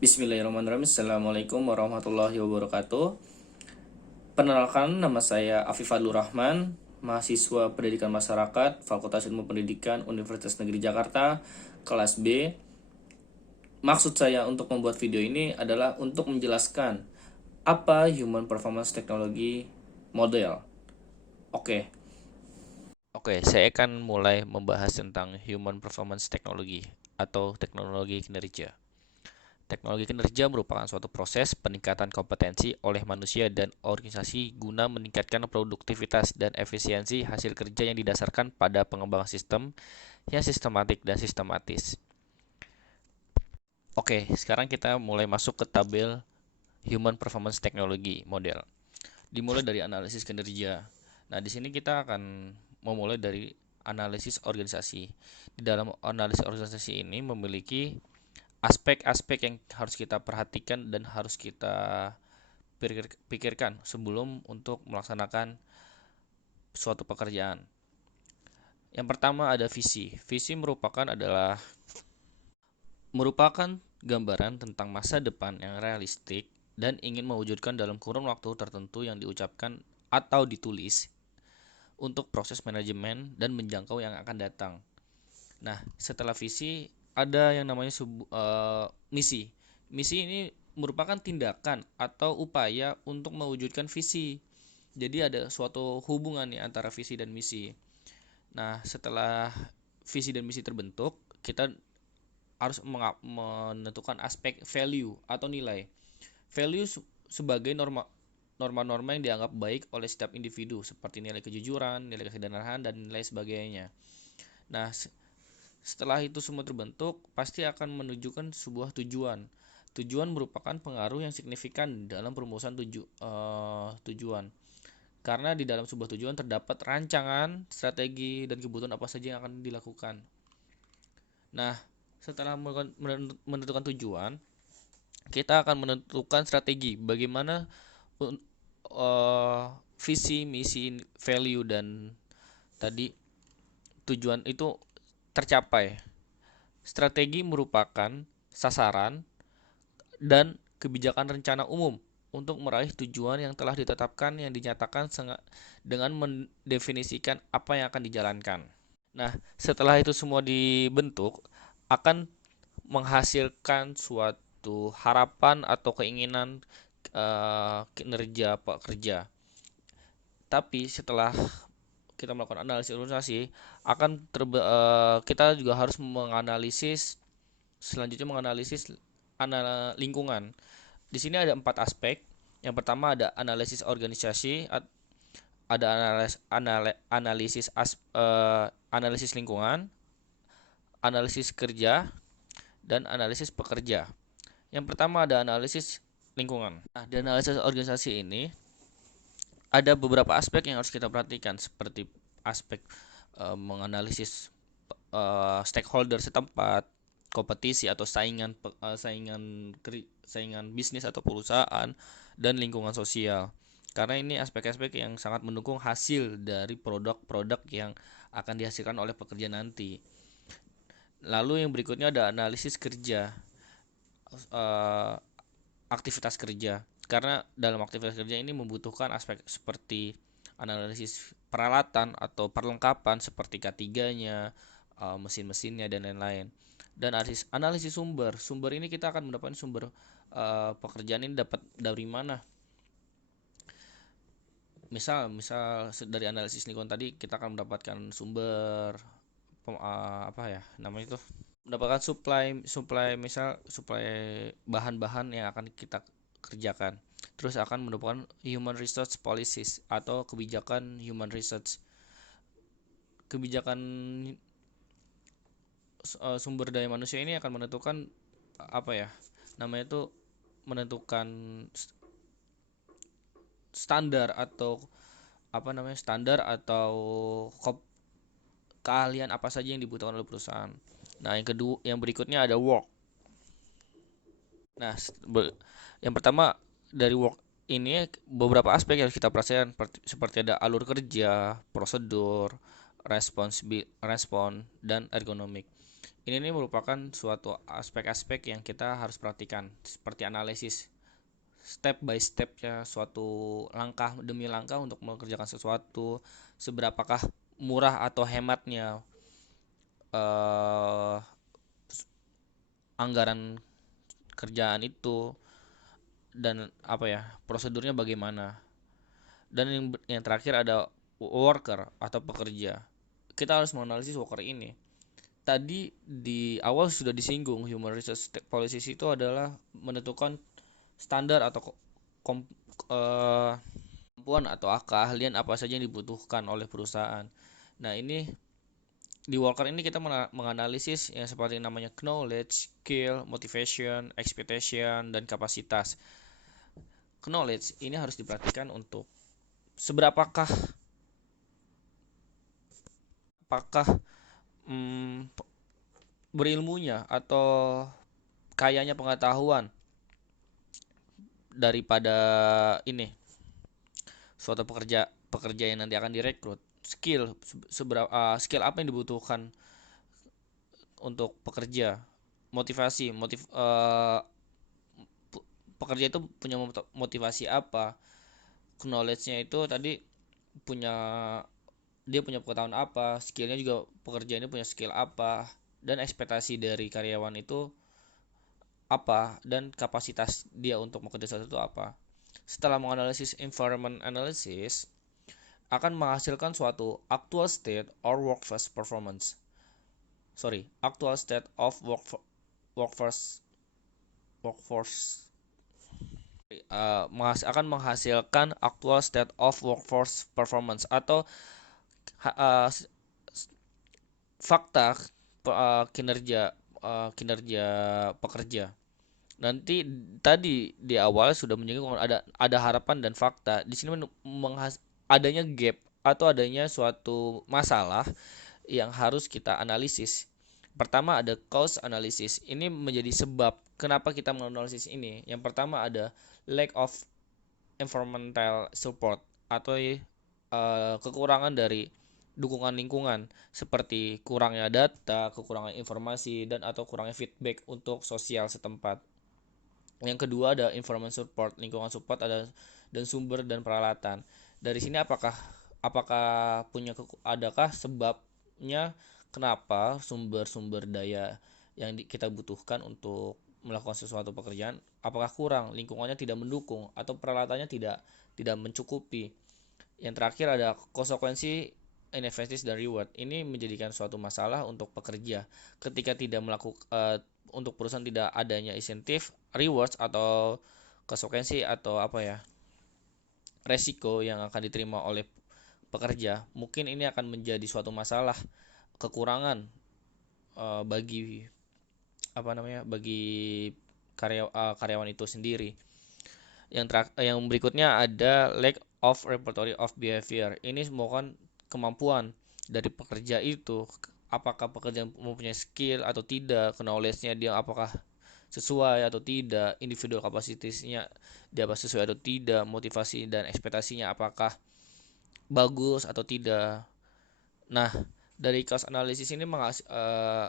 Bismillahirrahmanirrahim. Assalamualaikum warahmatullahi wabarakatuh. Perkenalkan, nama saya Afifadlur Rahman, mahasiswa Pendidikan Masyarakat, Fakultas Ilmu Pendidikan, Universitas Negeri Jakarta, kelas B. Maksud saya untuk membuat video ini adalah untuk menjelaskan apa Human Performance Technology Model. Oke. Oke, saya akan mulai membahas tentang Human Performance Technology atau teknologi kinerja. Teknologi kinerja merupakan suatu proses peningkatan kompetensi oleh manusia dan organisasi guna meningkatkan produktivitas dan efisiensi hasil kerja yang didasarkan pada pengembangan sistem yang sistematik dan sistematis. Oke, sekarang kita mulai masuk ke tabel Human Performance Technology Model. Dimulai dari analisis kinerja. Nah, di sini kita akan memulai dari analisis organisasi. Di dalam analisis organisasi ini memiliki aspek-aspek yang harus kita perhatikan dan harus kita pikirkan sebelum untuk melaksanakan suatu pekerjaan. Yang pertama ada visi. Visi merupakan gambaran tentang masa depan yang realistik dan ingin mewujudkan dalam kurun waktu tertentu yang diucapkan atau ditulis untuk proses manajemen dan menjangkau yang akan datang. Nah, setelah visi ada yang namanya misi. Misi ini merupakan tindakan atau upaya untuk mewujudkan visi. Jadi ada suatu hubungan nih antara visi dan misi. Nah, setelah visi dan misi terbentuk, kita harus menentukan aspek value atau nilai. Value sebagai norma-norma yang dianggap baik oleh setiap individu seperti nilai kejujuran, nilai kesederhanaan, dan nilai sebagainya. Nah, setelah itu semua terbentuk, pasti akan menunjukkan sebuah tujuan. Tujuan merupakan pengaruh yang signifikan dalam perumusan tujuan. Karena di dalam sebuah tujuan terdapat rancangan, strategi, dan kebutuhan apa saja yang akan dilakukan. Nah, setelah menentukan tujuan, kita akan menentukan strategi bagaimana visi, misi, value, dan tadi tujuan itu tercapai. Strategi merupakan sasaran dan kebijakan rencana umum untuk meraih tujuan yang telah ditetapkan yang dinyatakan dengan mendefinisikan apa yang akan dijalankan. Nah, setelah itu semua dibentuk, akan menghasilkan suatu harapan atau keinginan kinerja pekerja. Tapi setelah kita melakukan analisis organisasi, kita juga harus menganalisis lingkungan. Di sini ada 4 aspek. Yang pertama ada analisis organisasi, ada analisis lingkungan, analisis kerja, dan analisis pekerja. Yang pertama ada analisis lingkungan. Nah, di analisis organisasi ini ada beberapa aspek yang harus kita perhatikan seperti aspek menganalisis stakeholder setempat, kompetisi atau saingan bisnis atau perusahaan, dan lingkungan sosial. Karena ini aspek-aspek yang sangat mendukung hasil dari produk-produk yang akan dihasilkan oleh pekerja nanti. Lalu yang berikutnya ada analisis kerja, aktivitas kerja. Karena dalam aktivitas kerja ini membutuhkan aspek seperti analisis peralatan atau perlengkapan seperti K3-nya, mesin-mesinnya, dan lain-lain. Dan analisis sumber. Sumber ini kita akan mendapatkan sumber pekerjaan ini dapat dari mana. Misal dari analisis lingkungan tadi kita akan mendapatkan sumber apa ya namanya itu, mendapatkan suplai bahan-bahan yang akan kita kerjakan. Terus akan mendapatkan human resource policies atau kebijakan human resource. Kebijakan sumber daya manusia ini akan menentukan apa ya namanya itu, menentukan standar atau keahlian apa saja yang dibutuhkan oleh perusahaan. Nah, yang berikutnya ada work. Nah, yang pertama dari work ini beberapa aspek yang harus kita perhatikan seperti ada alur kerja, prosedur, respon dan ergonomik. Ini nih merupakan suatu aspek-aspek yang kita harus perhatikan, seperti analisis step by stepnya suatu langkah demi langkah untuk mengerjakan sesuatu, seberapakah murah atau hematnya eh, anggaran kerjaan itu, dan apa ya, prosedurnya bagaimana. Dan yang terakhir ada worker atau pekerja. Kita harus menganalisis worker ini. Tadi di awal sudah disinggung, human resource policies itu adalah menentukan standar atau kom, eh, kemampuan atau keahlian apa saja yang dibutuhkan oleh perusahaan. Nah, ini di worker ini kita menganalisis yang seperti namanya knowledge, skill, motivation, expectation, dan kapasitas. Knowledge ini harus diperhatikan untuk seberapakah apakah berilmunya atau kayanya pengetahuan daripada ini suatu pekerja yang nanti akan direkrut. Skill apa yang dibutuhkan untuk pekerja, pekerja itu punya motivasi apa, knowledge-nya itu tadi punya dia punya pengetahuan apa, skillnya juga pekerja ini punya skill apa, dan ekspektasi dari karyawan itu apa, dan kapasitas dia untuk bekerja sesuatu itu apa. Setelah menganalisis environment analysis, akan menghasilkan suatu actual state or workforce performance. Actual state of workforce akan menghasilkan actual state of workforce performance atau uh, fakta kinerja pekerja. Nanti tadi di awal sudah menyinggung ada harapan dan fakta. Di sini adanya gap atau adanya suatu masalah yang harus kita analisis. Pertama ada cause analysis. Ini menjadi sebab kenapa kita menganalisis ini. Yang pertama ada lack of environmental support atau kekurangan dari dukungan lingkungan, seperti kurangnya data, kekurangan informasi, dan atau kurangnya feedback untuk sosial setempat. Yang kedua ada environment support, lingkungan support ada, dan sumber dan peralatan. Dari sini apakah adakah sebabnya kenapa sumber-sumber daya yang kita butuhkan untuk melakukan sesuatu pekerjaan apakah kurang, lingkungannya tidak mendukung, atau peralatannya tidak mencukupi. Yang terakhir ada konsekuensi inefficiency dan reward. Ini menjadikan suatu masalah untuk pekerja ketika tidak untuk perusahaan tidak adanya insentif, rewards, atau konsekuensi atau apa ya, resiko yang akan diterima oleh pekerja. Mungkin ini akan menjadi suatu masalah, kekurangan bagi karyawan itu sendiri. Yang berikutnya ada lack of repertory of behavior. Ini merupakan kemampuan dari pekerja itu, apakah pekerja mempunyai skill atau tidak, knowledge-nya dia apakah sesuai atau tidak, individual kapasitasnya dia apa sesuai atau tidak, motivasi dan ekspektasinya apakah bagus atau tidak. Nah, dari cost analysis ini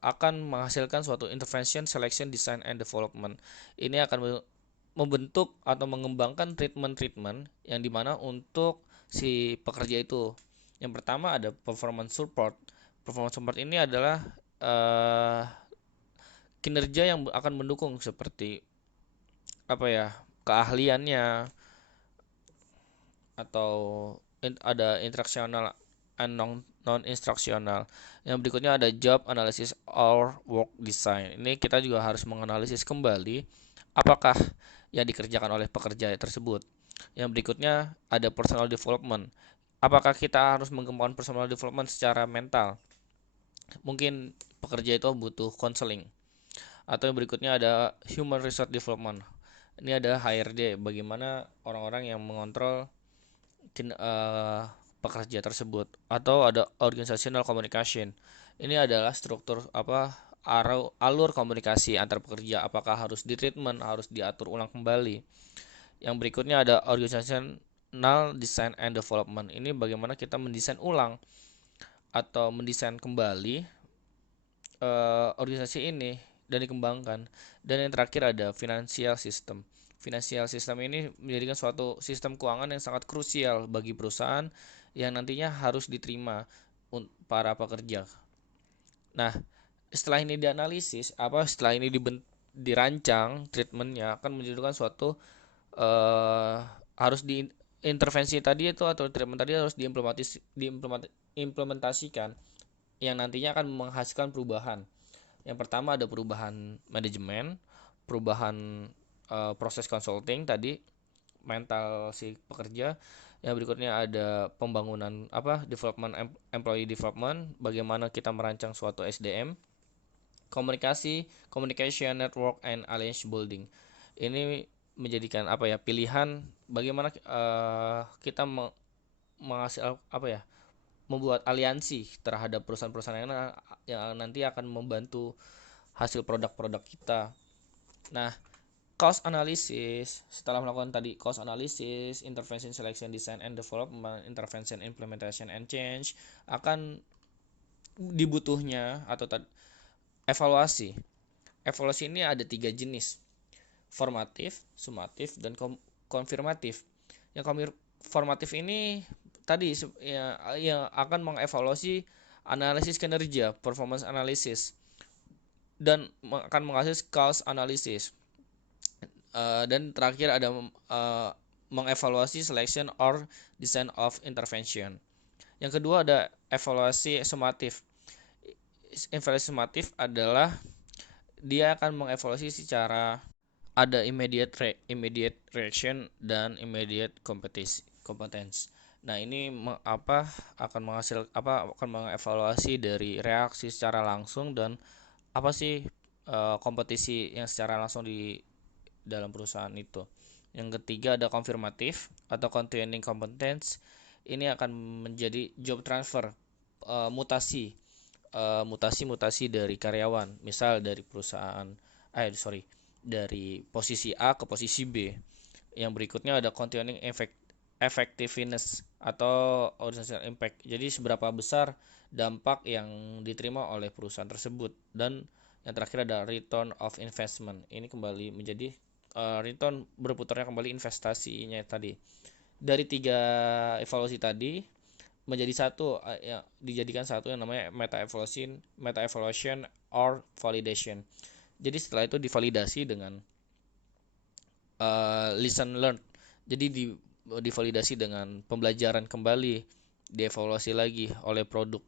akan menghasilkan suatu intervention, selection, design, and development. Ini akan membentuk atau mengembangkan treatment yang dimana untuk si pekerja itu. Yang pertama ada performance support. Performance support ini adalah kinerja yang akan mendukung, seperti apa ya, keahliannya, atau ada instructional and non instructional. Yang berikutnya ada job analysis or work design. Ini kita juga harus menganalisis kembali apakah yang dikerjakan oleh pekerja tersebut. Yang berikutnya ada personal development. Apakah kita harus mengembangkan personal development secara mental? Mungkin pekerja itu butuh counseling. Atau yang berikutnya ada human resource development. Ini ada HRD, bagaimana orang-orang yang mengontrol pekerja tersebut. Atau ada organizational communication. Ini adalah struktur alur komunikasi antar pekerja, apakah harus di treatment, harus diatur ulang kembali. Yang berikutnya ada organizational design and development. Ini bagaimana kita mendesain ulang atau mendesain kembali organisasi ini dan dikembangkan. Dan yang terakhir ada financial system. Financial system ini menjadikan suatu sistem keuangan yang sangat krusial bagi perusahaan yang nantinya harus diterima para pekerja. Nah, setelah ini dianalisis, setelah ini dirancang treatmentnya akan menjadikan suatu eh harus diintervensi tadi itu atau treatment tadi harus diimplementasikan yang nantinya akan menghasilkan perubahan. Yang pertama ada perubahan manajemen, perubahan proses consulting tadi, mental si pekerja. Yang berikutnya ada pembangunan development, employee development, bagaimana kita merancang suatu SDM, communication network and alliance building. Ini menjadikan pilihan bagaimana kita menghasil membuat aliansi terhadap perusahaan-perusahaan yang nanti akan membantu hasil produk-produk kita. Nah, cost analysis, setelah melakukan tadi cost analysis, intervention selection, design and development, intervention implementation and change, akan dibutuhnya atau evaluasi. Evaluasi ini ada 3 jenis: formatif, sumatif, dan konfirmatif. Yang formatif ini tadi yang akan mengevaluasi analisis kinerja, performance analysis, dan akan menghasilkan cost analysis. Dan terakhir ada mengevaluasi selection or design of intervention. Yang kedua ada evaluasi sumatif. Evaluasi sumatif adalah dia akan mengevaluasi secara ada immediate reaction dan immediate competence. Nah, ini akan mengevaluasi dari reaksi secara langsung dan kompetisi yang secara langsung di dalam perusahaan itu. Yang ketiga ada konfirmatif atau continuing competence. Ini akan menjadi job transfer, mutasi dari karyawan, misal dari dari posisi A ke posisi B. Yang berikutnya ada continuing effectiveness atau organizational impact. Jadi seberapa besar dampak yang diterima oleh perusahaan tersebut. Dan yang terakhir ada return of investment. Ini kembali menjadi return berputarnya kembali investasinya tadi. Dari 3 evaluasi tadi menjadi dijadikan satu yang namanya meta evaluation or validation. Jadi setelah itu divalidasi dengan lesson learned. Jadi divalidasi dengan pembelajaran kembali, dievaluasi lagi oleh produk.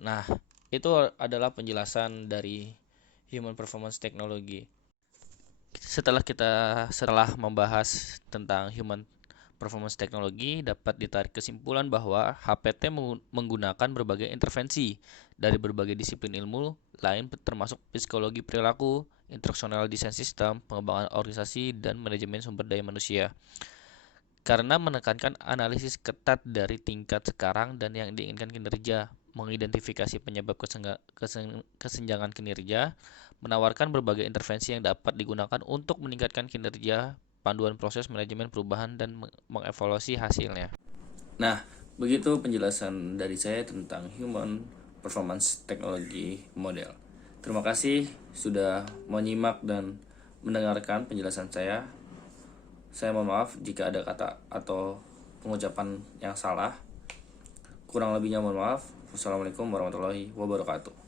Nah, itu adalah penjelasan dari Human Performance Technology. Setelah membahas tentang Human Performance Technology, dapat ditarik kesimpulan bahwa HPT menggunakan berbagai intervensi dari berbagai disiplin ilmu lain termasuk psikologi perilaku, instructional design system, pengembangan organisasi, dan manajemen sumber daya manusia. Karena menekankan analisis ketat dari tingkat sekarang dan yang diinginkan kinerja, mengidentifikasi penyebab kesenjangan kinerja, menawarkan berbagai intervensi yang dapat digunakan untuk meningkatkan kinerja, panduan proses manajemen perubahan, dan mengevaluasi hasilnya. Nah, begitu penjelasan dari saya tentang Human Performance Technology Model. Terima kasih sudah menyimak dan mendengarkan penjelasan saya. Saya mohon maaf jika ada kata atau pengucapan yang salah. Kurang lebihnya mohon maaf. Wassalamualaikum warahmatullahi wabarakatuh.